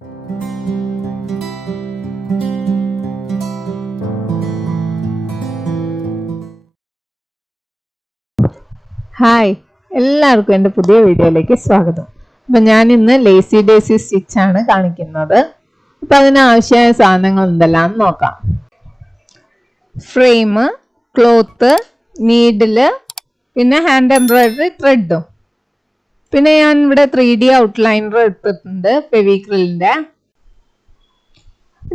Hi, എല്ലാവർക്കും എൻ്റെ പുതിയ വീഡിയോയിലേക്ക് സ്വാഗതം. അപ്പം ഞാൻ ഇന്ന് ലേസി ഡേസി സ്റ്റിച്ചാണ് കാണിക്കുന്നത്. അപ്പം അതിനാവശ്യമായ സാധനങ്ങൾ എന്തെല്ലാം നോക്കാം. ഫ്രെയിം, ക്ലോത്ത്, നീഡില്, പിന്നെ ഹാൻഡ് എംബ്രോയിഡറി ത്രെഡും. പിന്നെ ഞാൻ ഇവിടെ 3D ഔട്ട്ലൈനർ എടുത്തിട്ടുണ്ട്, ഫെവിക്രിലിൻ്റെ.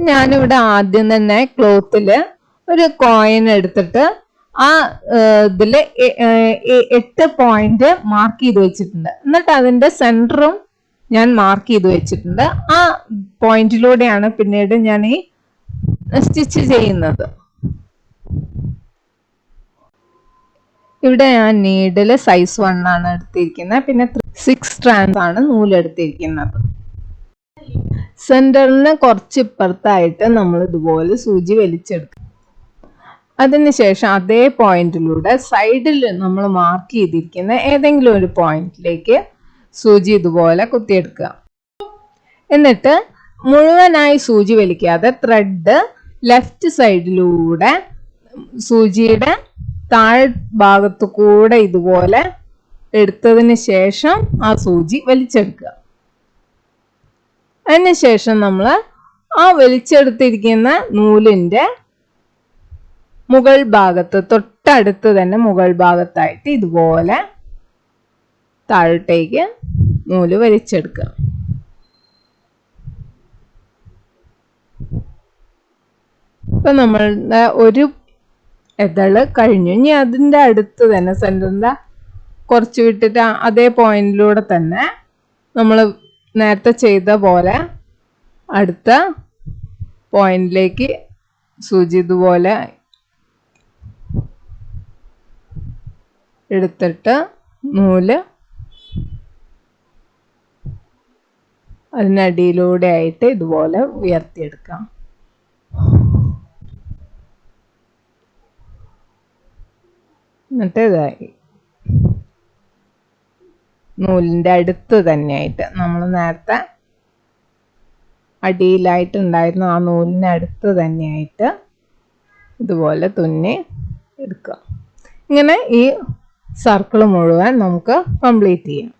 ഞാനിവിടെ ആദ്യം തന്നെ ക്ലോത്തിൽ ഒരു കോയിൻ എടുത്തിട്ട് ആ ഇതിൽ 8 പോയിന്റ് മാർക്ക് ചെയ്ത് വെച്ചിട്ടുണ്ട്. എന്നിട്ട് അതിൻ്റെ സെൻറ്ററും ഞാൻ മാർക്ക് ചെയ്ത് വെച്ചിട്ടുണ്ട്. ആ പോയിന്റിലൂടെയാണ് പിന്നീട് ഞാൻ ഈ സ്റ്റിച്ച് ചെയ്യുന്നത്. ഇവിടെ ഞാൻ നീഡിൽ സൈസ് 1 ആണ് എടുത്തിരിക്കുന്നത്. പിന്നെ 6 സ്ട്രാൻഡ്സ് ആണ് നൂലെടുത്തിരിക്കുന്നത്. സെന്ററിന് കുറച്ച് ഇപ്പുറത്തായിട്ട് നമ്മൾ ഇതുപോലെ സൂചി വലിച്ചെടുക്കും. അതിനുശേഷം അതേ പോയിന്റിലൂടെ സൈഡിൽ നമ്മൾ മാർക്ക് ചെയ്തിരിക്കുന്ന ഏതെങ്കിലും ഒരു പോയിന്റിലേക്ക് സൂചി ഇതുപോലെ കുത്തിയെടുക്കുക. എന്നിട്ട് മുഴുവനായി സൂചി വലിക്കാതെ ത്രെഡ് ലെഫ്റ്റ് സൈഡിലൂടെ സൂചിയുടെ താഴ്ഭാഗത്തു കൂടെ ഇതുപോലെ എടുത്തതിന് ശേഷം ആ സൂചി വലിച്ചെടുക്കുക. അതിനുശേഷം നമ്മൾ ആ വലിച്ചെടുത്തിരിക്കുന്ന നൂലിൻ്റെ മുകൾ ഭാഗത്ത്, തൊട്ടടുത്ത് തന്നെ മുകൾ ഭാഗത്തായിട്ട് ഇതുപോലെ താഴോട്ടേക്ക് നൂല് വലിച്ചെടുക്കുക. ഇപ്പം നമ്മളുടെ ഒരു ഇതള് കഴിഞ്ഞു. ഇനി അതിൻ്റെ അടുത്ത് തന്നെ സെൻറ്ററിൻ്റെ കുറച്ച് വിട്ടിട്ട് അതേ പോയിന്റിലൂടെ തന്നെ നമ്മൾ നേരത്തെ ചെയ്ത പോലെ അടുത്ത പോയിന്റിലേക്ക് സൂചി ഇതുപോലെ എടുത്തിട്ട് നൂല് അതിനടിയിലൂടെ ആയിട്ട് ഇതുപോലെ ഉയർത്തിയെടുക്കാം. എന്നിട്ട് ഇതായി നൂലിൻ്റെ അടുത്ത് തന്നെയായിട്ട് നമ്മൾ നേരത്തെ അടിയിലായിട്ടുണ്ടായിരുന്നു ആ നൂലിൻ്റെ അടുത്ത് തന്നെയായിട്ട് ഇതുപോലെ തുന്നി എടുക്കുക. ഇങ്ങനെ ഈ സർക്കിൾ മുഴുവൻ നമുക്ക് കംപ്ലീറ്റ് ചെയ്യാം.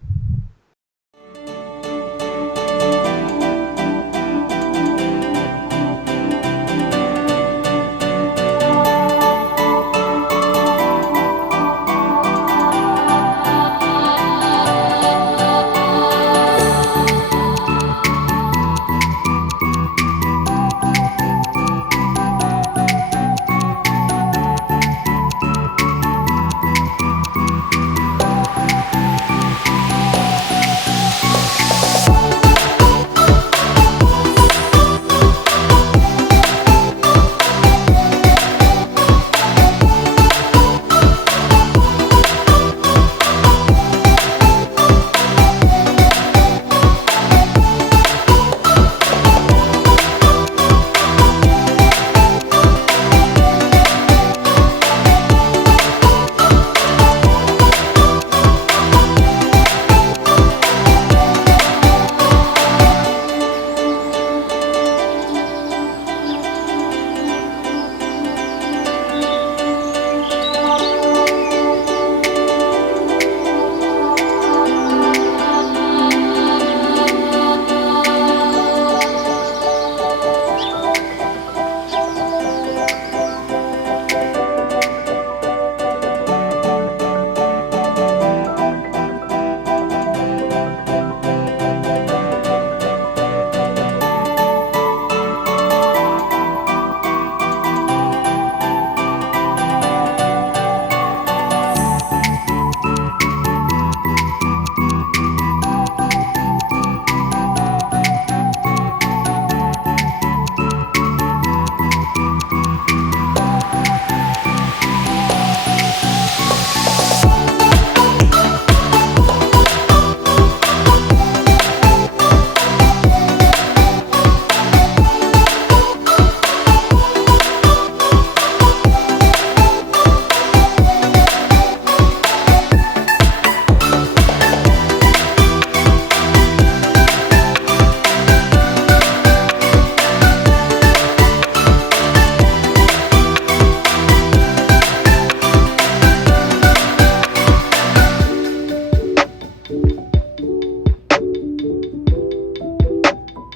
ഈ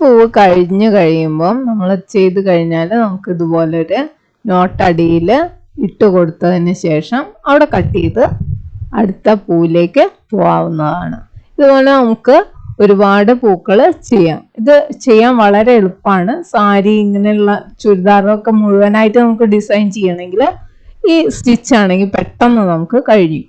പൂവ് കഴിഞ്ഞു കഴിയുമ്പം നമ്മൾ ചെയ്ത് കഴിഞ്ഞാൽ നമുക്ക് ഇതുപോലൊരു നോട്ട് അടിയിൽ ഇട്ട് കൊടുത്തതിന് ശേഷം അവിടെ കട്ട് ചെയ്ത് അടുത്ത പൂവിലേക്ക് പോവാവുന്നതാണ്. ഇതുപോലെ നമുക്ക് ഒരുപാട് പൂക്കൾ ചെയ്യാം. ഇത് ചെയ്യാൻ വളരെ എളുപ്പമാണ്. സാരി ഇങ്ങനെയുള്ള ചുരിദാറൊക്കെ മുഴുവനായിട്ട് നമുക്ക് ഡിസൈൻ ചെയ്യണമെങ്കിൽ ഈ സ്റ്റിച്ച് ആണെങ്കിൽ പെട്ടെന്ന് നമുക്ക് കഴിയും.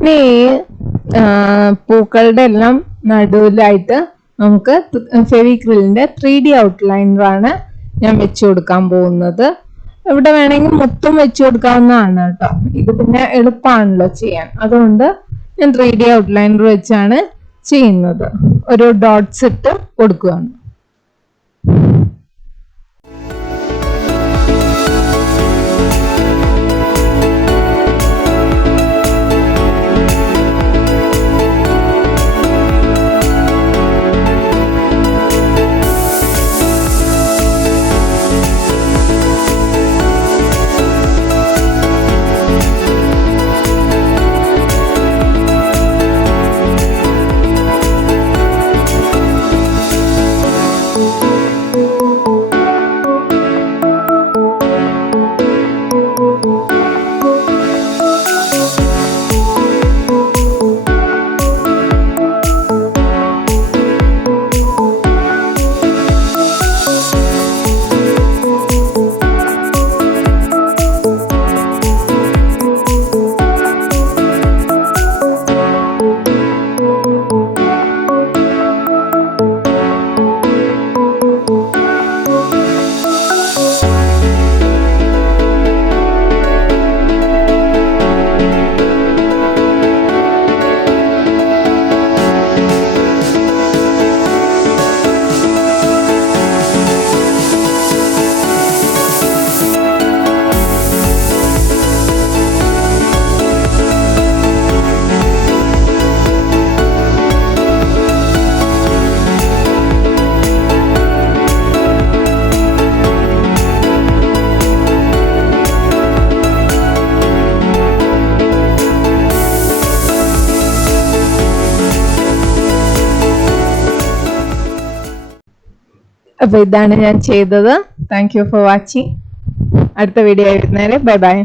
ഇനി പൂക്കളുടെ എല്ലാം നടുവിലായിട്ട് നമുക്ക് ഫെവിക്രിലിന്റെ 3D ഔട്ട്ലൈനറാണ് ഞാൻ വെച്ചു കൊടുക്കാൻ പോകുന്നത്. ഇവിടെ വേണമെങ്കിൽ മൊത്തം വെച്ചു കൊടുക്കാവുന്നതാണ് കേട്ടോ. ഇത് പിന്നെ എളുപ്പമാണല്ലോ ചെയ്യാൻ, അതുകൊണ്ട് ഞാൻ 3D ഔട്ട്ലൈനർ വെച്ചാണ് ചെയ്യുന്നത്. ഒരു ഡോട്ട്സ് ഇട്ട് കൊടുക്കുകയാണ്. അപ്പൊ ഇതാണ് ഞാൻ ചെയ്തത്. Thank you for watching. അടുത്ത വീഡിയോ ആയിരുന്നേരെ ബൈ ബൈ.